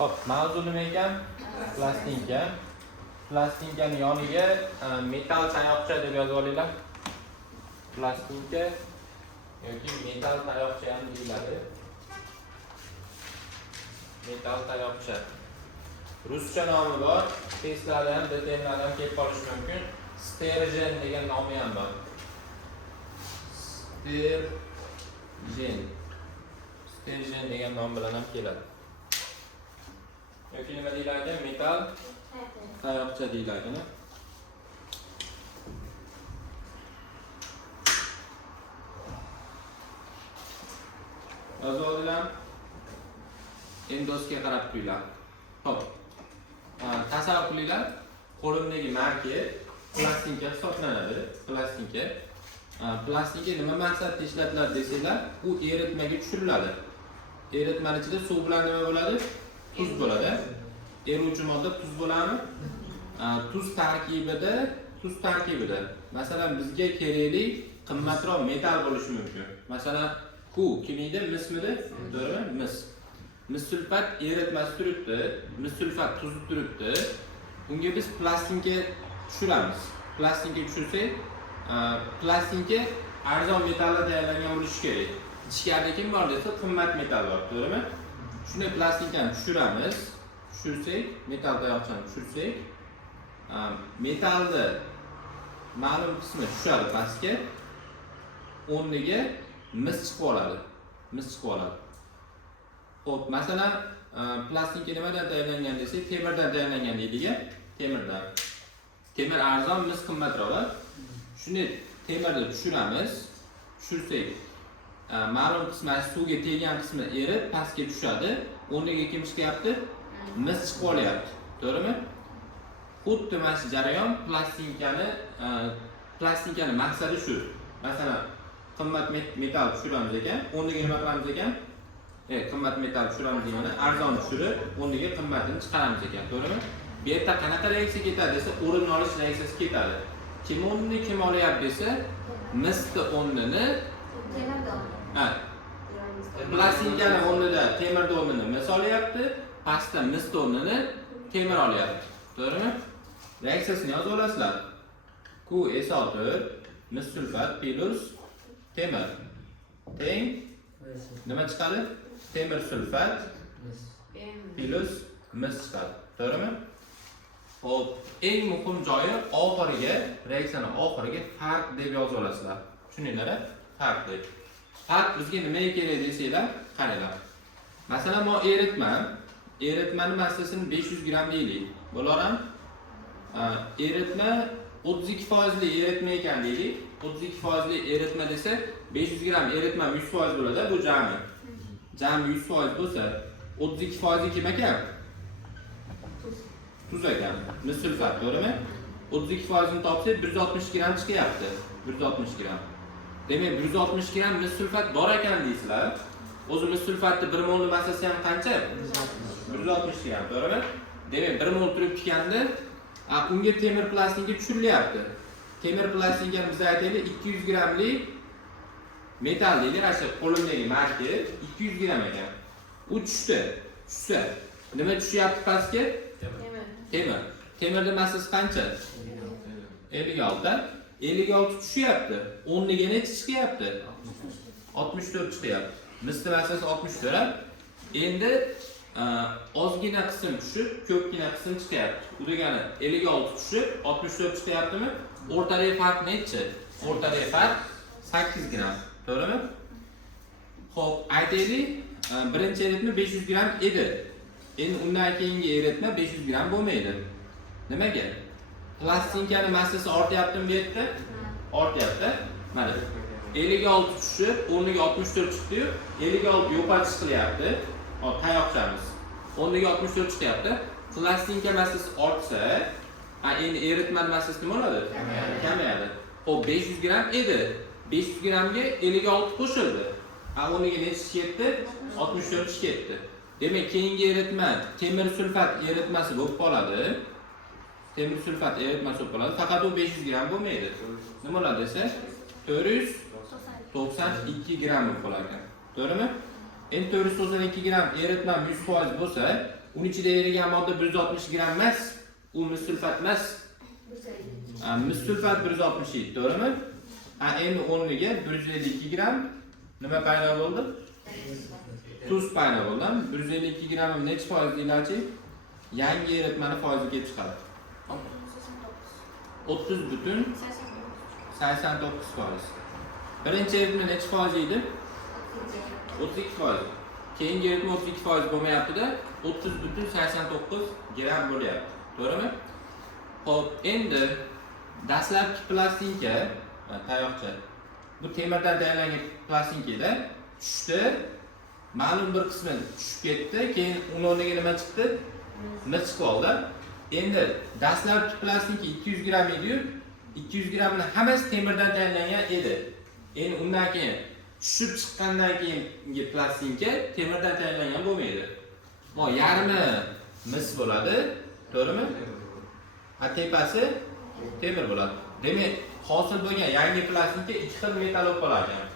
Hop, mavzu nima ekan? Plastinka. Plastinkaning yoniga metal tayoqcha deb yozib olinglar. Plastinka yoki metal tayoqcha ham deyiladi. Metal tayoqcha. Ruscha nomi bor. Testlarda ham, detallarda ham kelib qolishi mumkin. Sterjen degan nomi ham bor. Sterjen degan nom bilan ham keladi. Yoki nima deyiladi? Metal tayoqcha deyiladi. Yozib olinglar. Endosga qarab turinglar. Hop. Tasavvur qilinglar. Qo'limdagi marka plastinka hisoblanadi. Plastinka. Plastinka nima maqsadda ishlatiladi desanglar, u eritmaga tushiriladi. Eritmaning ichida suv bilan nima bo'ladi? Tuz bo'ladi. Eruvchi modda tuz bo'ladimi? Tuz tarkibida. Masalan, bizga kerakli qimmatroq metal bo'lishi mumkin. Masalan, kimida mismidi? To'g'rimi? Mis sulfat eritmasi turibdi, mis sulfat tuzi turibdi. Unga biz plastinka tushiramiz. Plastinka tushirsak, plastinka arzon metaldan tayyorlangan bo'lishi kerak. Ichkarida kim bor desa, qimmat metal bor, to'g'rimi? Shunday plastinkani tushiramiz. Tushirsak, metal tayoqchani tushirsak, metalni ma'lum qismi tushadi pastga. O'rniga mis chiqib oladi. Xo'p, masalan, plastinka nimadan tayyorlangan desak, temirdan tayyorlangan deylik. Temir arzon, mis qimmatroq. Shuni temirni tushiramiz. Tushirsak, ma'lum qismi suvga teggan qismi erib pastga tushadi. O'rniga kim chiqyapti? Mis chiqib olyapti. To'g'rimi? Xuddi mana shu jarayon plastinkani maqsadi shu. Masalan, qimmat metal tushiramiz ekan, o'rniga nima qilamiz ekan? Qimmat metal tushiramiz degani, arzon tushirib, o'rniga qimmatini chiqaramiz ekan, to'g'rimi? Bu yerda qanaqa reaksiya ketadi desa, o'rin olish reaksiyasi ketadi. Kim o'rnini kim olyapti desa, misni o'rnini plastinkani o'rnida temirni o'rnini mis olyapti, pastda misni o'rnini temir olyapti, to'g'rimi? Reaksiyasini yozib olasizlar. Q-SO4 mis sulfat plus temir teng nima chiqadi? Temir sulfat plus mis chiqadi. To'g'rimi? Xo'p, eng muhim joyi oxiriga, reaksiyaning oxiriga farq deb yozib olasizlar. Tushuninglar-a? Farq deb. Farq bizga nimaga kerak desanglar, qaranglar. Masalan, bu eritmani massasini 500 gram deylik. Bular eritma 32% eritma ekan deylik. 32% eritma desa, 500 gram eritma 100% bo'ladi, bu jami. Jami 100% bo'lsa, 32% kim ekan? Tuz ekan. Mis sulfat, to'g'rimi? 32% ni topsak 160 gram chiqyapti. 160 gram. Demak, 160 gram mis sulfat bor ekan deysizlar. O'zi mis sulfatning 1 mol massasi ham qancha? 160 gram, to'g'rimi? Demak, 1 mol turib tikanda, unga temir plastinka tushirilyapti. Temir plastinkani biz aytaylik 200 gramlik metal deylik, ana shu qo'limdagi marka 200 gram ekan. U tushsa, nima tushyapti pastga? Temir. Temirning massasi qancha? 56. 56 tushyapti. O'rniga necha chiqyapti? 64 chiqyapti. Misli massasi 64. Endi ozgina qism tushib, ko'pgina qism chiqyapti. Bu degani 56 tushib, 64 chiqyaptimi? O'rtadagi farq necha? O'rtadagi farq 8 gram. To'g'rimi? Xo'p, aytaylik, birinchi eritma 500 gram edi. Endi undan keyingi eritma 500 gram bo'lmaydi. Nimaga? Plastinkani massasi ortyaptimi bu yerda? Ortyapti. Mana 56 tushib, o'rniga 64 chiqdi-yu, 56 yo'qotish qilyapti. Tayoqchamiz. O'rniga 64 chiqyapti. Plastinka massasi ortsa, endi eritma massasi nima bo'ladi? Kamayadi. Xo'p, 500 gram edi. 500 gramga 56 qo'shildi. O'rniga necha ketdi? 64 ketdi. Demak, keyingi eritma temir sulfat eritmasi bo'lib qoladi. Faqat u 500 gram bo'lmaydi. Nima bo'ladi desa, 492 gram bo'lib qolar ekan. To'g'rimi? Endi 492 gram eritma 100% bo'lsa, uning ichida erigan modda 160 gram emas, u mis sulfat emas. Mis sulfat 167, to'g'rimi? Endi o'rniga 152 gram nima paydo bo'ldi? Tuz paydo bo'ldi. 152 gram necha foiz deylarchi? Yangi eritmani foizi kelib chiqadi. 30,89%. Birinchi eritma necha foiz edi? 32%. Keyingi eritma 32% bo'lmayapti-da, 30,89 gram bo'lyapti. To'g'rimi? Xo'p, endi dastlabki plastinka, tayoqcha. Bu temirdan tayyorlangan plastinkada tushdi, ma'lum bir qismi tushib ketdi, keyin uning o'rniga nima chiqdi? Mis chiqib oldi. Endi dastlabki plastinka 200 gram edi-yu, 200 gramning hammasi temirdan tayyorlangan edi. Endi undan keyin tushib chiqqandan keyingi plastinka temirdan tayyorlangan bo'lmaydi. Bu yarmi mis bo'ladi, to'g'rimi? Tepasi temir bo'ladi. Demak, hosil bo'lgan yangi plastinka ikki xil metall bo'lib qolar ekan.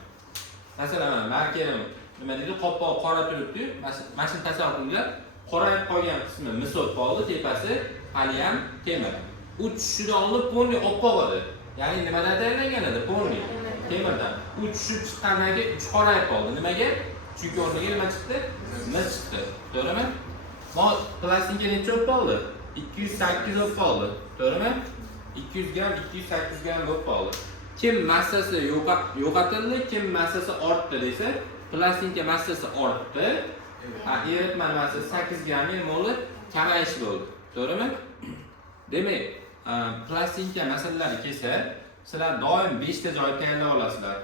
Masalan, markerim nima deydi? Qopqoq qora turibdi, mashina tasavvur qilinglar. Qorayib qolgan qismi mis bo'lib qoldi, tepasi hali ham temir. U tushishida oldin polni oppoq edi. Ya'ni nimadan tayyorlangan edi? Polni. Temirdan. U tushib chiqqandan keyin uch qorayib qoldi. Nimaga? Chunki o'rniga nima chiqdi? Mis chiqdi. To'g'rimi? Bu plastinka necha bo'lib qoldi? 208 bo'lib qoldi. To'g'rimi? 200 gram, 208 gram bo'lib qoldi. Kim massasi yo'qotildi, kim massasi ortdi desa, plastinka massasi ortdi. Eritma massasi 8 gram mo'li kamayish bo'ldi. To'g'rimi? Demak, plastinka masalalari kelsa, sizlar doim 5 ta joy tayyorlab olasizlar.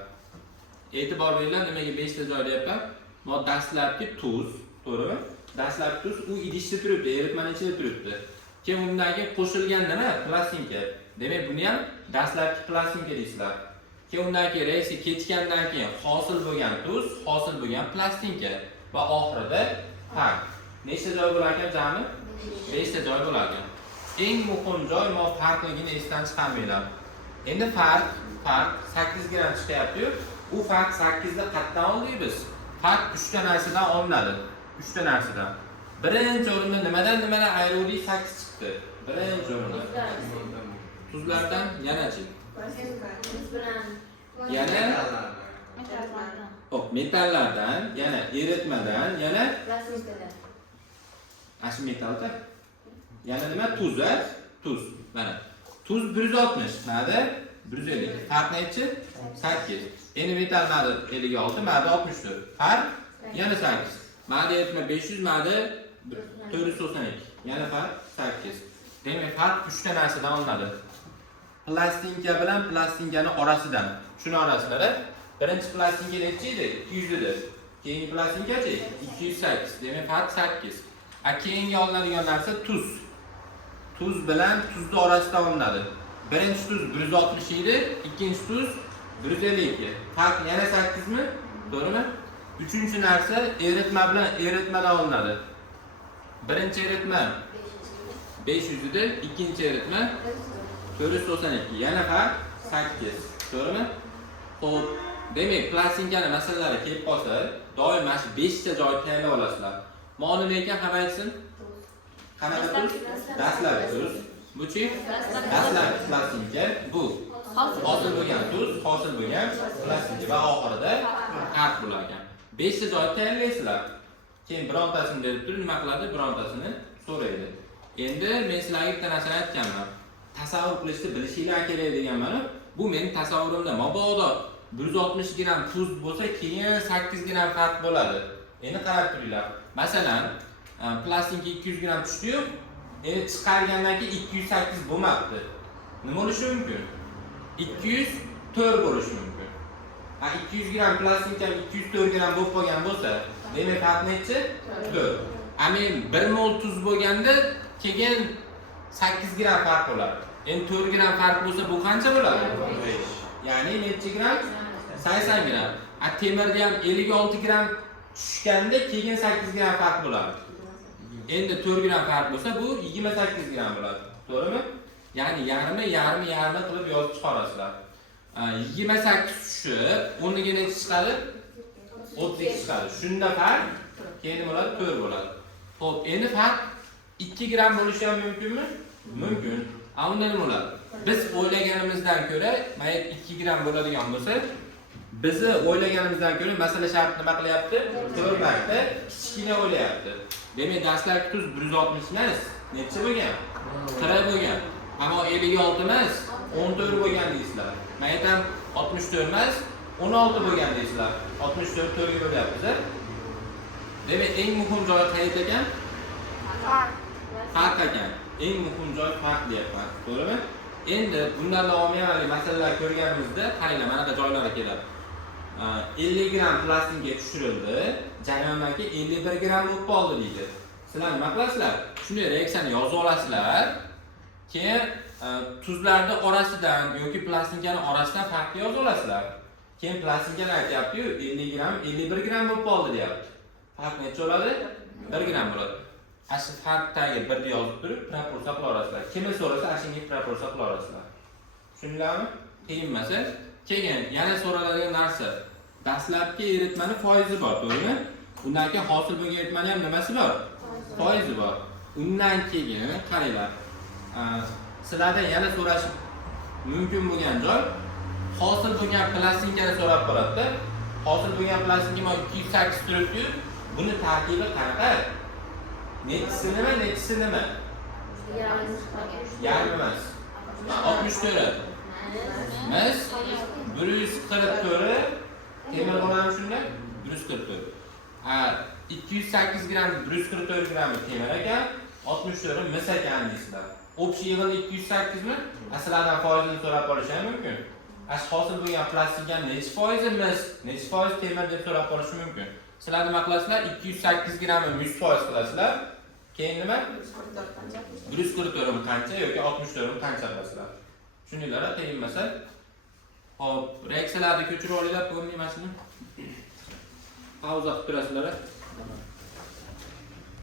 E'tibor beringlar, nimaga 5 ta joy deyapman? Bu dastlabki tuz, to'g'rimi? Dastlabki tuz u idishda turibdi, eritmaning ichida turibdi. Keyin undan keyin qo'shilgan nima? Plastinka. Demak, buni ham dastlabki plastinka deysizlar. Keyin undan keyin reaksiya ketgandan keyin hosil bo'lgan tuz, hosil bo'lgan plastinka va oxirida farq. Nechta joy bo'lar ekan jami? 5 ta joy bo'lar ekan. Eng muhim joy mo farqligini esdan chiqarmanglar. Endi farq 8 gram chiqyapti-yu. U farq 8 da qayerdan oldik biz? Farq 3 ta narsadan olinadi. 3 ta narsadan. Birinchi o'rinda nimadan ayrovdik? 8 chiqdi. Birinchi o'rinda. Tuzlardan yana-chi? Yana metallardan, yana eritmadan, yana ashi metalda. Yana nima? Tuz. Mana. Tuz 160, mana 150. Farq nechi? 8. Endi metal mana 56, mana 64. Farq yana 8. Mana eritma 500, mana 492. Yana farq 8. Demak, farq 3 ta narsadan olinadi. Plastinka bilan plastinkaning orasidan. Shuni orasilari birinchi plastinka necha edi? 200 edi. Keyingi plastinkachi 208. Demak, farq 8. Keyingi olinadigan narsa tuz. Tuz bilan tuzni orasidan olinadi. Birinchi tuz 160 edi, ikkinchi tuz 152. Farq yana 8 mi? To'g'rimi? Uchinchi narsa eritma bilan eritmadan olinadi. Birinchi eritma 500 edi, ikkinchi eritma 492. Yana farq 8. To'g'rimi? Xo'p, demak, plastinkaning masalalari kelib qolsa, doim mana shu 5 ta joy tayyorlab olasizlar. Ma'lum ekan, hamma aytsin. Qanaqa tuz? Dastlabki tuz. Bu-chi? Dastlabki plastinka. Bu hosil bo'lgan tuz, hosil bo'lgan plastinka va oxirida farq bo'lar ekan. 5 ta joy tayyorlaysizlar. Keyin birontasini berib turib, nima qiladi? Birontasini so'raydi. Endi men sizlarga bitta narsani aytganman. Tasavvur qilishni bilishinglar kerak deganman. Bu mening tasavvurimda. Mabodo 160 gram tuz bo'lsa, keyin 8 gram farq bo'ladi. Endi qarab turinglar. Masalan, plastinka 200 gram tushdi-yu, endi chiqargandan keyin 208 bo'lmabdi. Nima bo'lishi mumkin? 204 bo'lishi mumkin. 200 gram plastinka 204 gram bo'lib qolgan bo'lsa, demak farq necha? 4. Men 1 mol tuz bo'lganda keyin 8 gram farq bo'ladi. Endi 4 gram farq bo'lsa bu qancha bo'ladi? 5. Ya'ni necha gram? 80 gram. Temirda ham 56 gram tushganda keyin 8 gram farq bo'ladi. Endi 4 gram farq bo'lsa bu 28 gram bo'ladi. To'g'rimi? Ya'ni yarmi qilib yozib chiqarasizlar. 28 tushib, o'rniga necha chiqadi? 32 chiqadi. Shunda farq keyin bo'ladi 4 bo'ladi. Xo'p, endi farq 2 gram bo'lishi ham mumkinmi? Mumkin. Unda nima bo'ladi? Biz o'ylaganimizdan ko'ra, mayli 2 gram bo'ladigan bo'lsa, bizni o'ylaganimizdan ko'ra masala shart nima qilyapti? 4 marta kichkina o'ylayapti. Demak, dastlabki tuz 160 emas, necha bo'lgan? 40 bo'lgan. Ammo 56 emas, 14 bo'lgan deysizlar. Men aytam 64 emas, 16 bo'lgan deysizlar. 64 4 ga bo'lyapmiz. Demak, eng muhim joyi qayerda ekan? Farq ekan. Eng muhim joy farq deyapman. To'g'rimi? Endi bundan davomiyali masalalar ko'rganimizda qaranglar, mana bu joylari keladi. 50 gram plastinka tushirildi, jarayondan keyin 51 gram bo'lib qoldi deydi. Sizlar nima qilasizlar? Shunday reaksiyani yozib olasizlar. Keyin tuzlarning orasidan yoki plastinkaning orasidan farqni yozib olasizlar. Keyin plastinkani aytyapti-yu, 50 gram, 51 gram bo'lib qoldi deyapti. Farq necha bo'ladi? 1 gram bo'ladi. Asl farqdagi 1 ni yozib turib, proporsiya qila olasizlar. Kimni so'rasa, ashunga proporsiya qila olasizlar. Tushundinglarmi? Qiyin emas. Keyin yana so'raladigan narsa, dastlabki eritmani foizi bor, to'g'rimi? Undan keyin hosil bo'lgan eritmani ham nimasi bor? Foizi bor. Undan keyin qaranglar. Sizlardan yana so'rash mumkin bo'lgan joy, hosil bo'lgan plastinkani so'rab qoladi-da. Hosil bo'lgan plastinka 208 turibdi. Buni tarkibi qanaqa? Nechisi nima, nechisi nima? Yarmi emas. 64. Mas 144 temir bo'ladi shunda? 144. 208 gram 144 gram temir ekan, 64 mis ekan deysizlar. Общий yig'ini 208 mi? Aslardan foizini so'rab qolish ham mumkin. Hosil bo'lgan plastikdan necha foizi mis, necha foiz temir deb so'rab qolish mumkin. Sizlar nima qilasizlar? 208 gramni 100% qilasizlar. Keyin nima? 144 qancha yoki 64 qancha qilasizlar. Tushundinglar, tengmasa. Hop, reaksiyalarni ko'chirib olinglar, ko'rmayman shuni. Pauza qilib turasizlar.